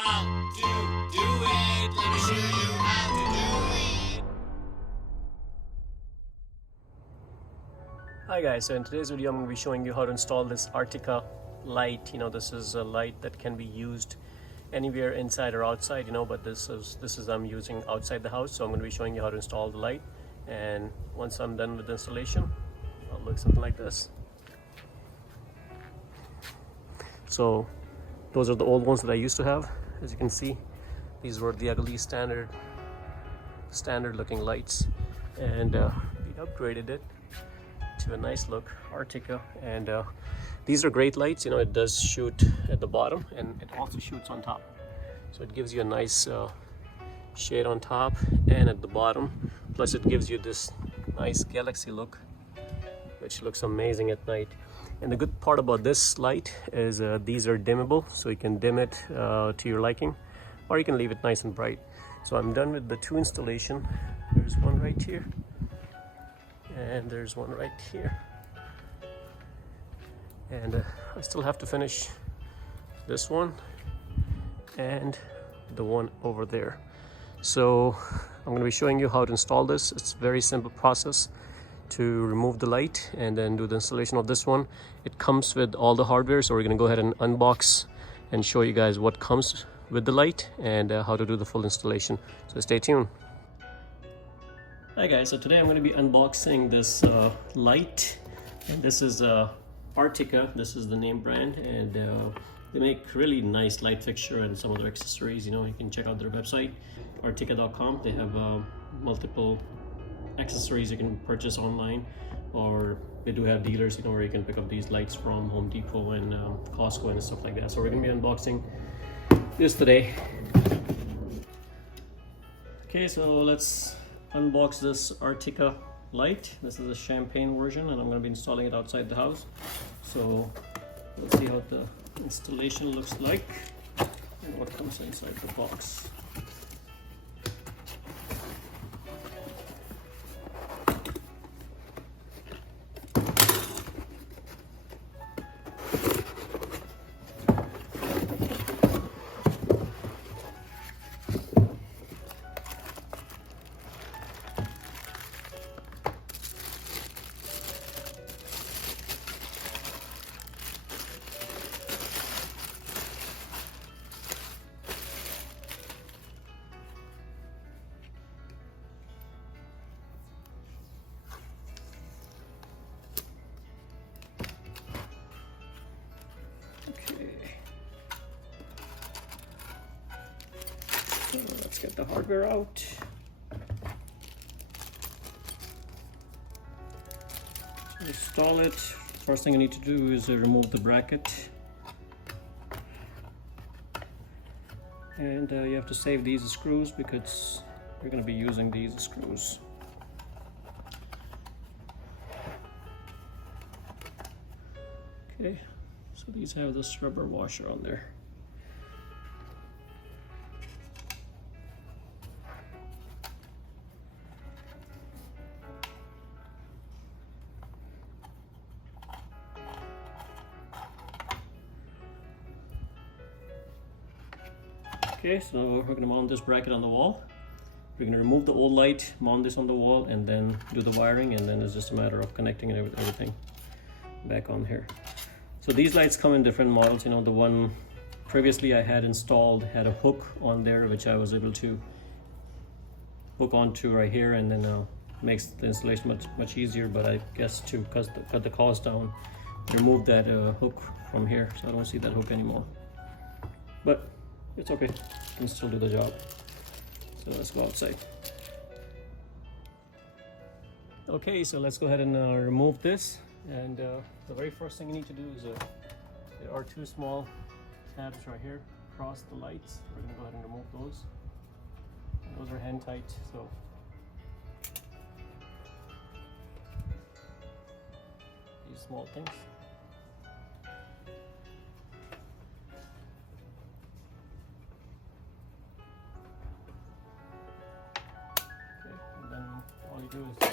how to do it. Let me show you how to do it. Hi guys, so in today's video I'm going to be showing you how to install this Artika light. This is a light that can be used anywhere inside or outside, but this is I'm using outside the house, so I'm going to be showing you how to install the light. And once I'm done with the installation, it'll look something like this. So those are the old ones that I used to have. As you can see, these were the ugly standard looking lights, and we upgraded it to a nice look Artika. And these are great lights. It does shoot at the bottom and it also shoots on top, so it gives you a nice shade on top and at the bottom. Plus it gives you this nice galaxy look, which looks amazing at night. And the good part about this light is these are dimmable, so you can dim it to your liking, or you can leave it nice and bright. So I'm done with the two installation. There's one right here and there's one right here, and I still have to finish this one and the one over there. So I'm going to be showing you how to install this. It's a very simple process to remove the light and then do the installation of this one. It comes with all the hardware, so we're going to go ahead and unbox and show you guys what comes with the light and how to do the full installation. So stay tuned. Hi guys, so today I'm going to be unboxing this light, and this is Artika. This is the name brand, and they make really nice light fixture and some other accessories. You can check out their website, artika.com. They have multiple accessories you can purchase online, or they do have dealers where you can pick up these lights from Home Depot and Costco and stuff like that. So we're going to be unboxing this today. Okay, so let's unbox this Artika light. This is a champagne version, and I'm going to be installing it outside the house. So let's see how the installation looks like and what comes inside the box. So let's get the hardware out. To install it, first thing you need to do is remove the bracket, and you have to save these screws because you're going to be using these screws. Okay, so these have this rubber washer on there. Okay, so we're going to mount this bracket on the wall. We're going to remove the old light, mount this on the wall, and then do the wiring, and then it's just a matter of connecting everything back on here. So these lights come in different models. The one previously I had installed had a hook on there, which I was able to hook onto right here, and then makes the installation much easier. But I guess to cut the cost down, remove that hook from here, so I don't see that hook anymore. But it's okay, can still do the job. So let's go outside. Okay, so let's go ahead and remove this. And the very first thing you need to do is there are two small tabs right here across the lights. We're going to go ahead and remove those. And those are hand tight, so these small things. All you do is